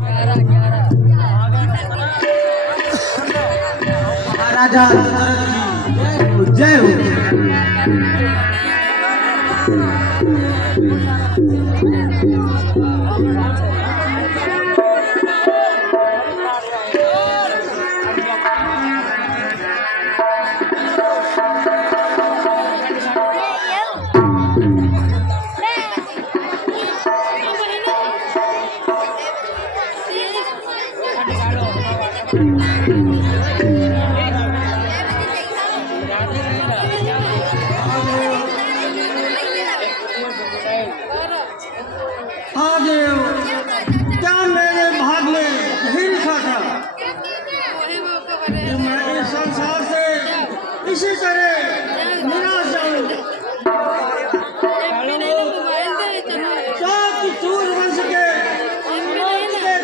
महाराजा दशरथ की जय हो। महादेव, क्या मेरे भाग में नहीं लिखा था कि मैं इस संसार से इसी तरह निराश जाऊं? सूर्यवंश के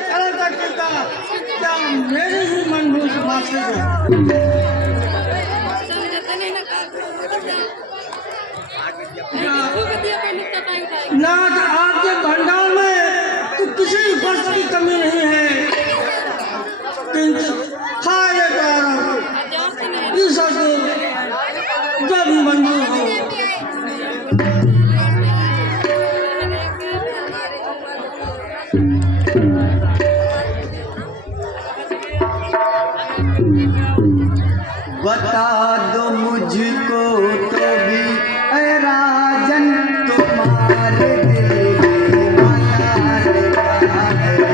तरह तक का क्या मेरे ही मनभूस बात है? नाथ, आपके भंडार में तो किसी वस्तु की कमी नहीं है, किंतु हाय गौरव, इस जब भी मंजूर हो। बता दो मुझको तो भी ऐ राजन, तुम्हारे दिल में माया लगा है।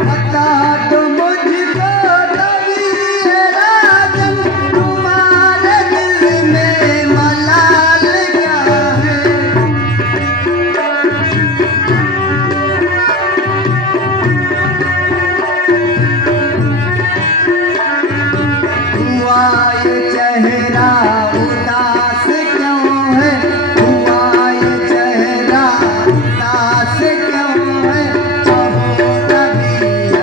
बता दो मुझको तो भी ऐ राजन, तुम्हारे दिल में मलाल क्या है। चेहरा उदास क्यों है? हुआ ये चेहरा उदास क्यों है? कहो तबीयत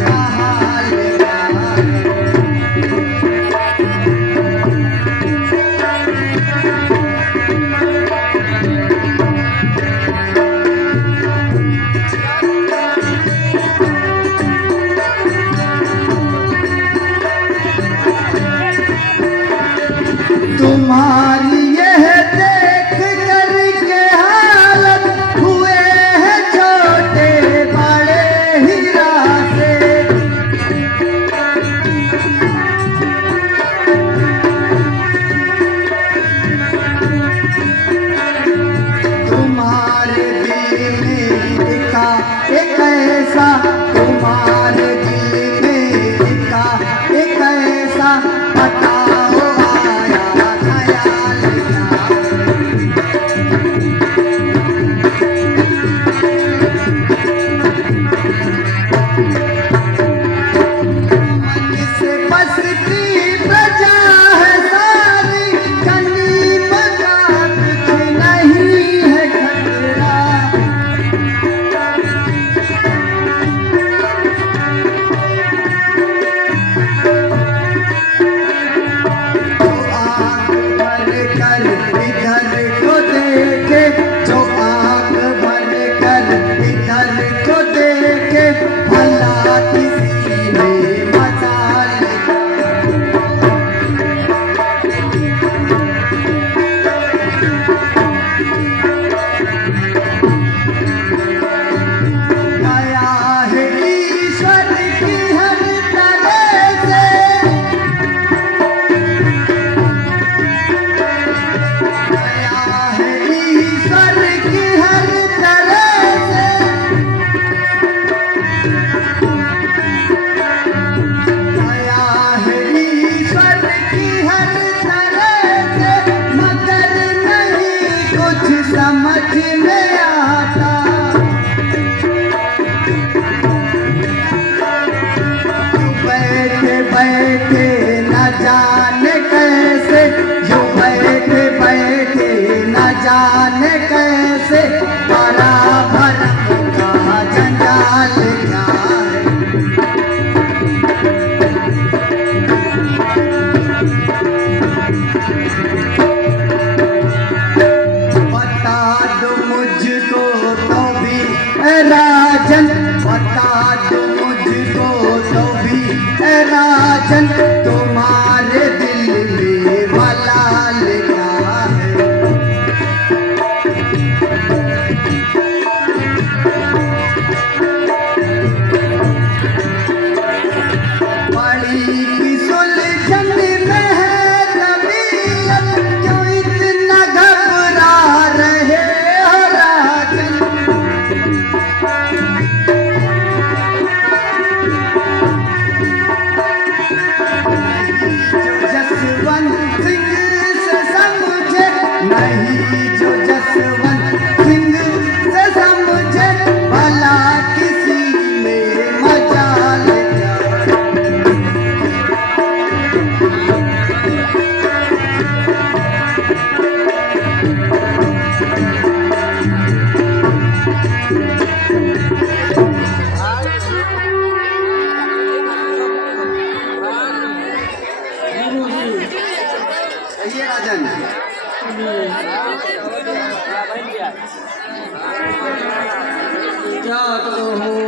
का हाल क्या है? तुम्हारी यह देख कर के हालत हुए हैं छोटे बड़े हीरा से। तुम्हारे दिल में दिखा एक ऐसा, तुम्हारे दिल में दिखा एक ऐसा, बताओ आया कहिए राजन। क्या कहूँ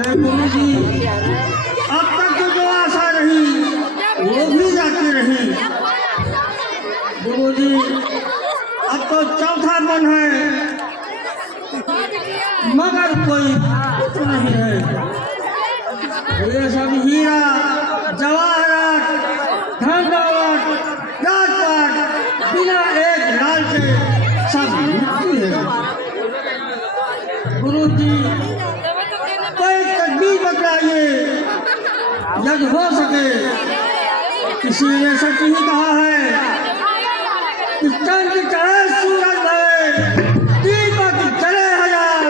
गुरु जी अब तक तो जो आशा रही वो भी जाती रही। गुरु जी अब तो चौथा मन है मगर कोई पुत्र नहीं है। ये सब हीरा जवाहरात धन दौलत राजपाट बिना एक लाल के सब मिट्टी है। गुरु जी कोई तदबीर बतलाइए यदि हो सके। किसी ने सच ही कहा है कि चंद चढ़े सूरज भरे दीपक चले हजार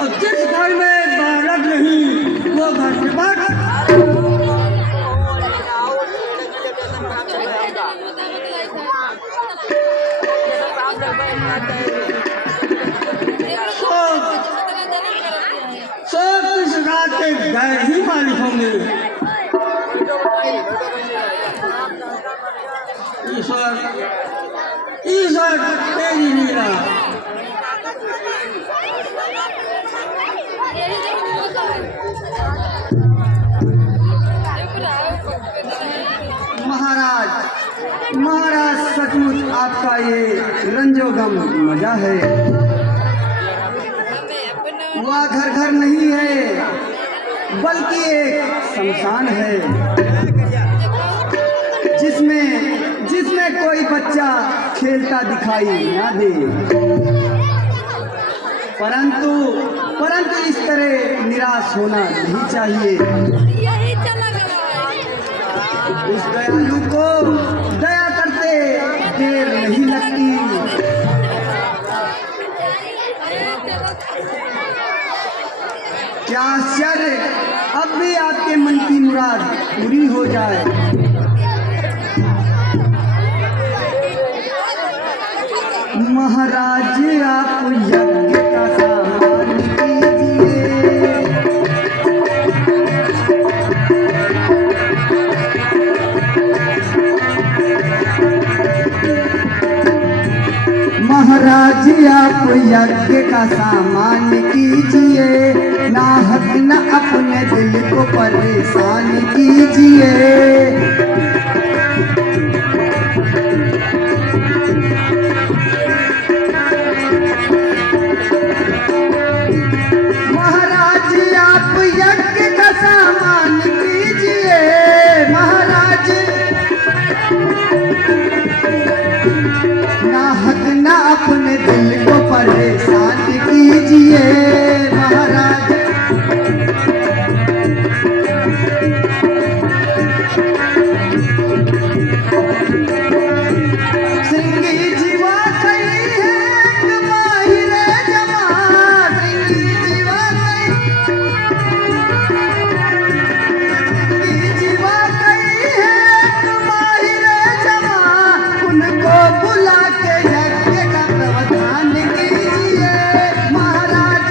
और जिस घर में बालक नहीं वो घर के बाहर। ईश्वर ईश्वर तेरी लीला। महाराज महाराज सचमुच आपका ये रंजोगम मजा है। वह घर घर नहीं है बल्कि एक शमशान है, जिसमें कोई बच्चा खेलता दिखाई ना दे। परंतु इस तरह निराश होना नहीं चाहिए। उस दयालु को दया करते देर नहीं लगती। क्या आश्चर्य अब भी आपके मन की मुराद पूरी हो जाए। महाराज आप यज्ञ का सामान कीजिए। महाराज आप यज्ञ का सामान कीजिए, नाहक न अपने दिल को परेशान कीजिए। अपने दिल को परेशान कीजिए महाराज। सिंगी जीवा कई है माहिर जमा, सिंगी जीवा कई है माहिर जमा, उनको बुला के प्रावधान कीजिए महाराज।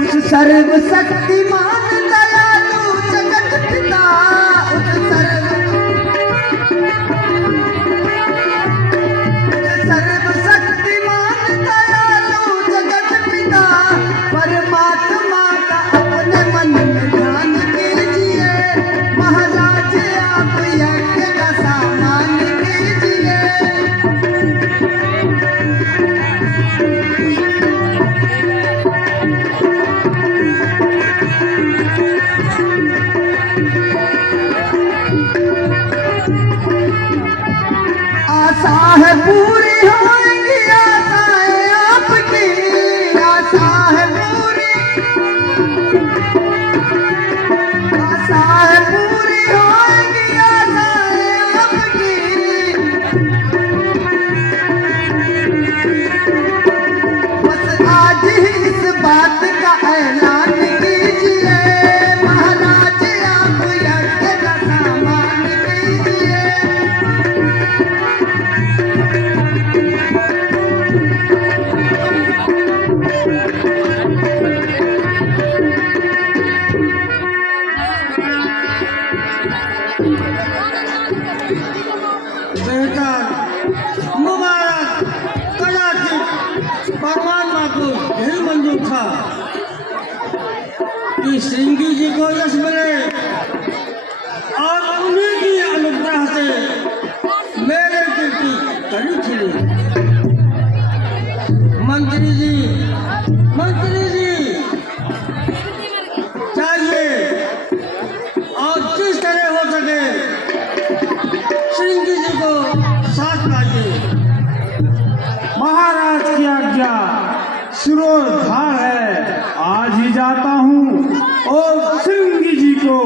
उस सर्वशक्तिमान दयालु जगत पिता, उस सर्वशक्तिमान दयालु जगत पिता परमात्मा का अपने मन में ध्यान कीजिए महाराज। आप यज्ञ का सामान कीजिए। आशा है पूरी होंगी आशाएं आपकी, आशा है पूरी, आशा है पूरी होंगी आशाएं आपकी। बस आज ही इस बात का ऐलान कीजिए महाराज। आप यज्ञ का सामान कीजिए। बेहतर मुबारक कदाचित परमात्मा को यही मंजूर था कि श्रृंगी जी को यश मिले और उन्हीं की अनुग्रह से मेरे कीर्ति कड़ी खिली। मंत्री जी चाहिए और किस तरह हो सके श्रृंगी जी को साथ लाइए। महाराज की आज्ञा शिरोधार है, आज ही जाता हूँ और श्रृंगी जी को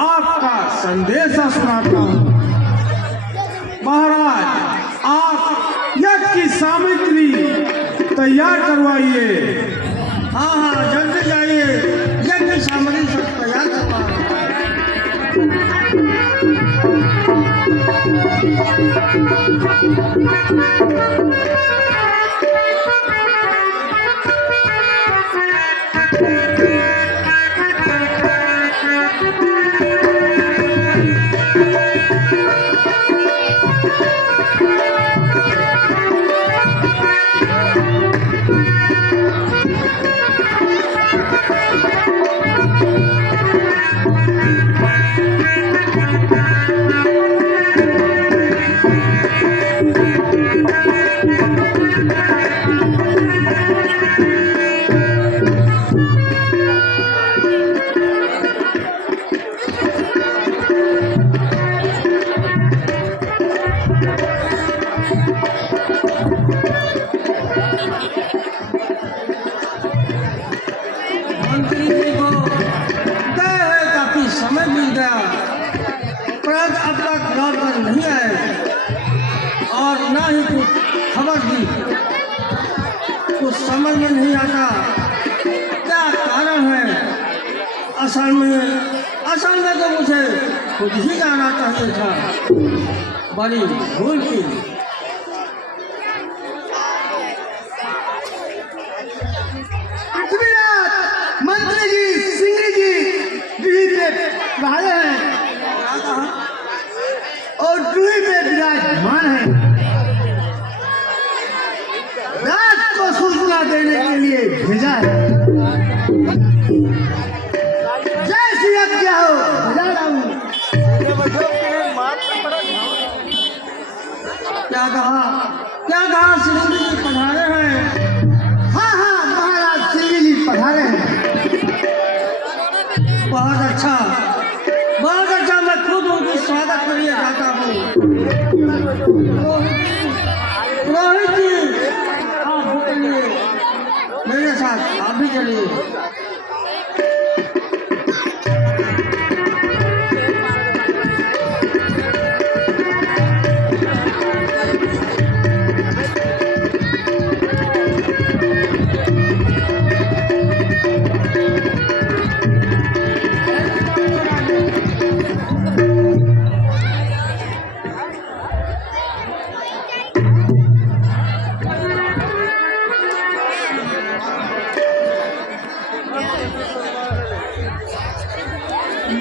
आपका संदेशा सुनाता हूँ। महाराज आप यज्ञ की सामग्री तैयार करवाइए। हाँ जल्दी जाइए, यज्ञ की सामग्री सब तैयार करवा। कुछ समझ में नहीं आता क्या कारण है। असल में तो मुझे खुद ही जाना चाहिए था, बड़ी भूल की। मंत्री जी, सिंह जी गृह पे पधारे हैं क्या कहा? और गृह पे विराजमान है। राज को सूचना देने के लिए भेजा है। जय श्री आज्ञा हो, बजा रहा हूँ। क्या कहा श्री जी पधारे हैं? हाँ हाँ, महाराज सिंह जी पधारे हैं। बहुत अच्छा, मैं खुद उनकी स्वागत के लिए जाता हूँ। रोहित जी, आप भी चलिए मेरे साथ, आप भी चलिए।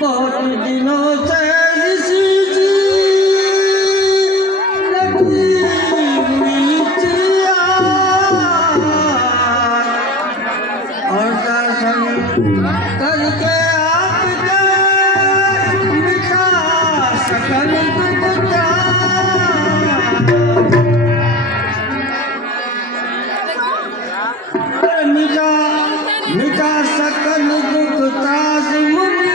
बहुत दिनों से ऋषि जी लगी हुई चिया और दर्शन करके आपके मिठा सकल दुखता। मिठा सकल दुखता मुनि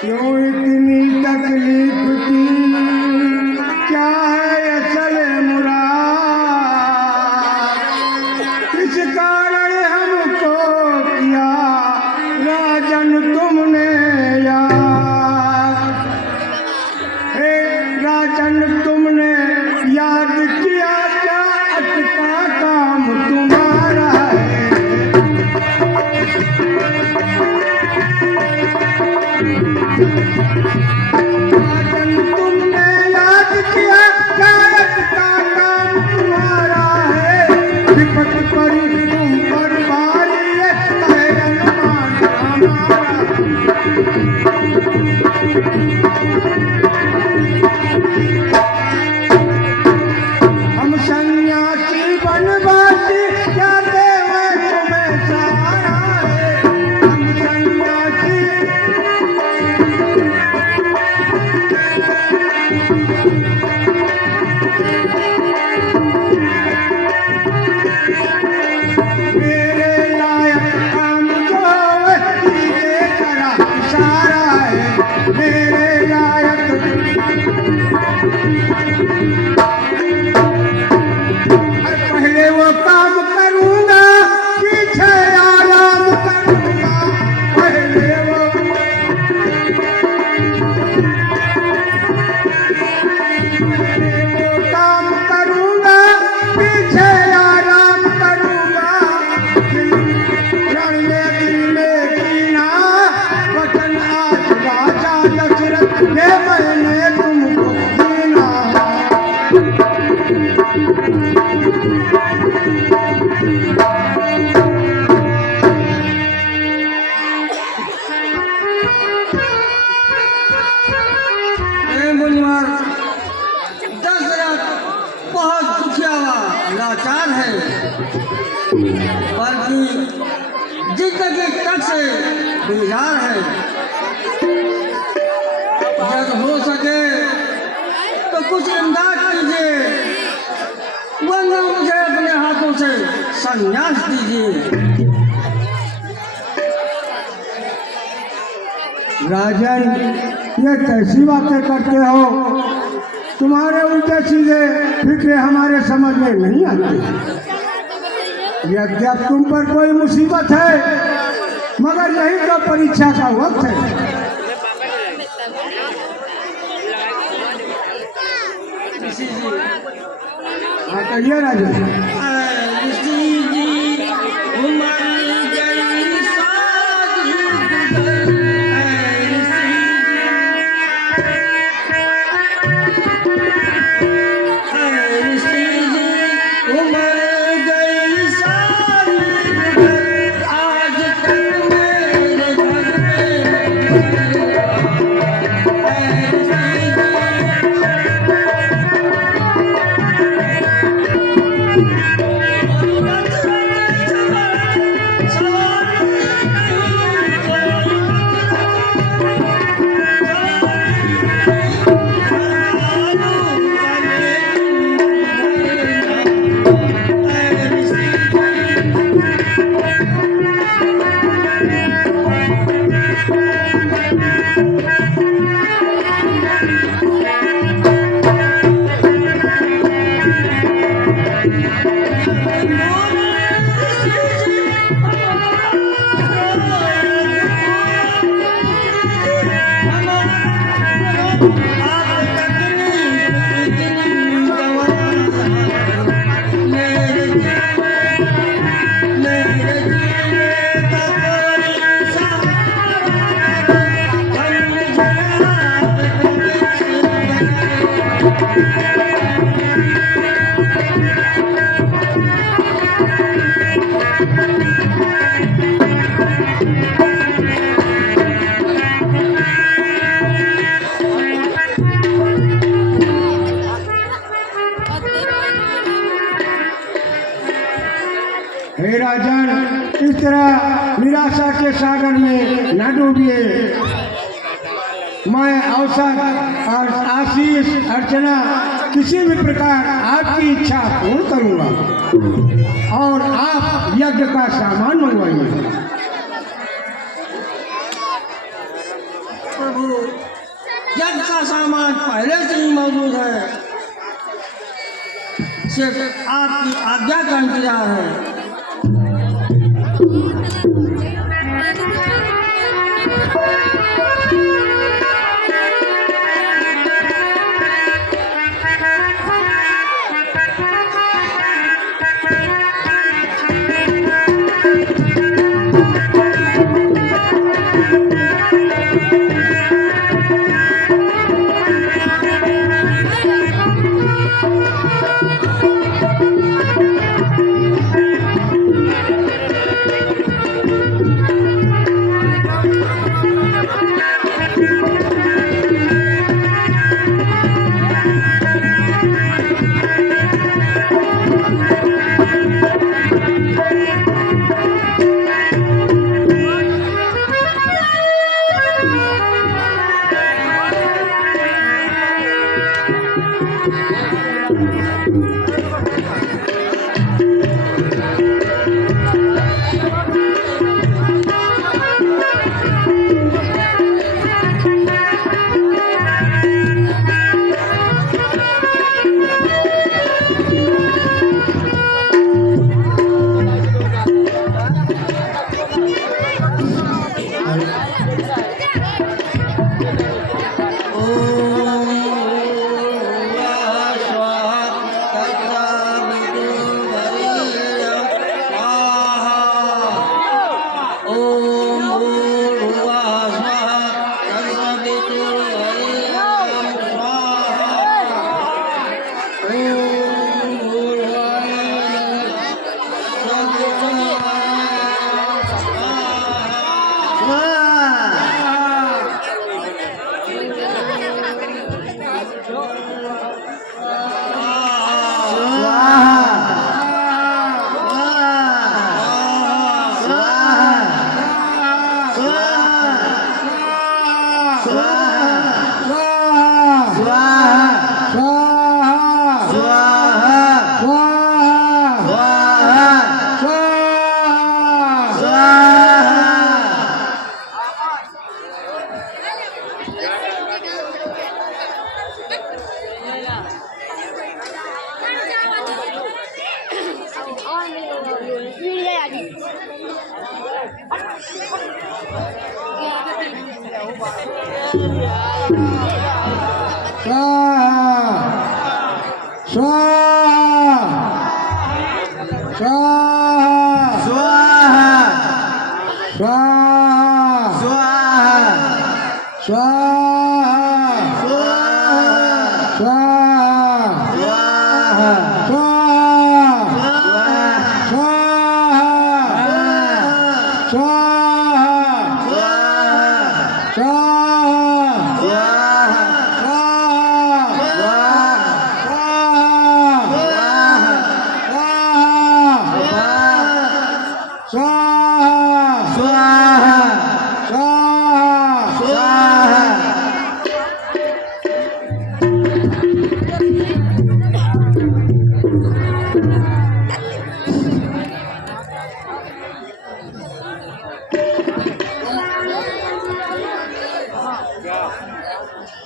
क्यों इतनी तकलीफ की, क्या है असल मुराद? किस कारण हमको किया राजन तुमने याद? हे राजन तुमने याद किया, क्या अटका काम तुम्हारा है? राजन तुमने याद किया, गायक का काम तुम्हारा है। विपत पड़ी तुम पर भारी है, कहे अनुमान हमारा। हम सन्यासी बनवासी, क्या देवे तुम्हें सहारा है। हम सन्यासी मेरे लायक काम जो है, कीजिए जरा इशारा है। मेरे लायक पहले वो काम करूँगा, पीछे आराम करूँगा। पहले वो बल्कि जिंदगी तक से बेजार है। जब हो सके तो कुछ इमदाद कीजिए, वरना मुझे अपने हाथों से संन्यास दीजिए। राजन, ये कैसी बातें करते हो? तुम्हारे उल्टे सीधे फिक्रे हमारे समझ में नहीं आती। यद्यप तुम पर कोई मुसीबत है, मगर यही तो परीक्षा का वक्त है। हाँ कहिए राजन। हे राजन, इस तरह निराशा के सागर में न डूबिए। मैं अवसर और आशीष अर्चना किसी भी प्रकार आपकी इच्छा पूर्ण करूंगा और आप यज्ञ का सामान मंगवाइए। प्रभु, यज्ञ का सामान पहले से ही मौजूद है, सिर्फ आपकी आज्ञा का इंतजार है।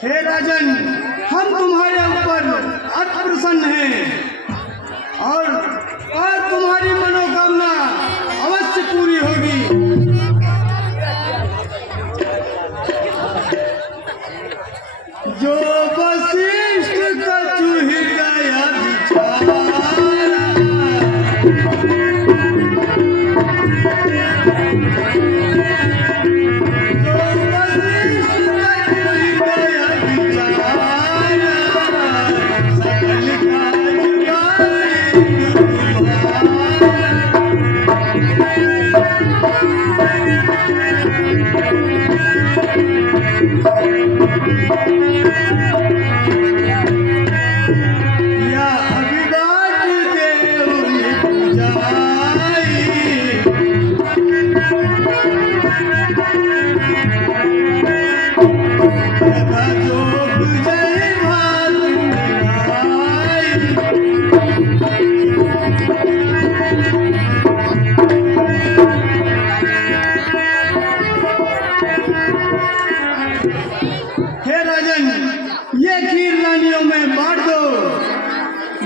हे राजन, हम तुम्हारे ऊपर अति प्रसन्न हैं और तुम्हारी मनोकामना अवश्य पूरी होगी। जो वशिष्ठ का चूहि गया बिचारा,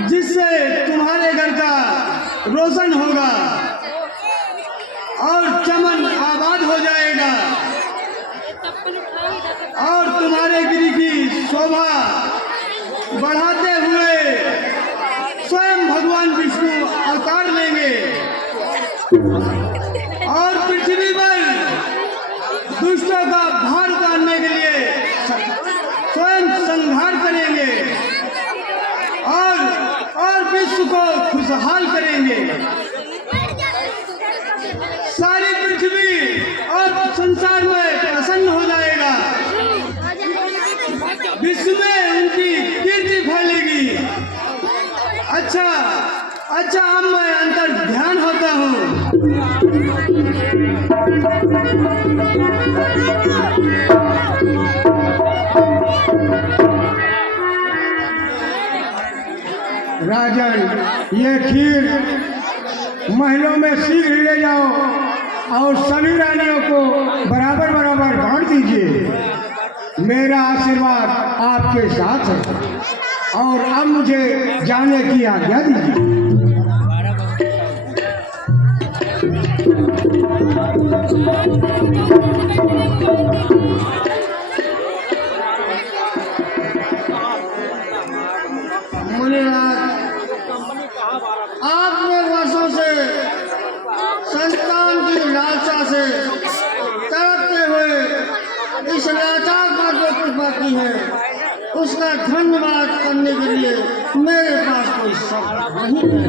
जिससे तुम्हारे घर का रोशन होगा और चमन आबाद हो जाएगा और तुम्हारे गिरी की शोभा बढ़ाते हुए स्वयं भगवान विष्णु अवतार लेंगे और पृथ्वी पर दुष्टों का भार उतारने के लिए स्वयं संहार करेंगे और विश्व को खुशहाल करेंगे। सारी पृथ्वी और संसार में प्रसन्न हो जाएगा, विश्व में उनकी कीर्ति फैलेगी। अच्छा अब मैं अंतर ध्यान होता हूँ। राजन, ये खीर महलों में शीघ्र ले जाओ और सभी रानियों को बराबर बराबर बांट दीजिए। मेरा आशीर्वाद आपके साथ है और अब मुझे जाने की आज्ञा दीजिए। आपने वर्षों से संतान की लालसा से तड़पते हुए इस लाचार पर जो कृपा की है, उसका धन्यवाद करने के लिए मेरे पास कोई शब्द नहीं है।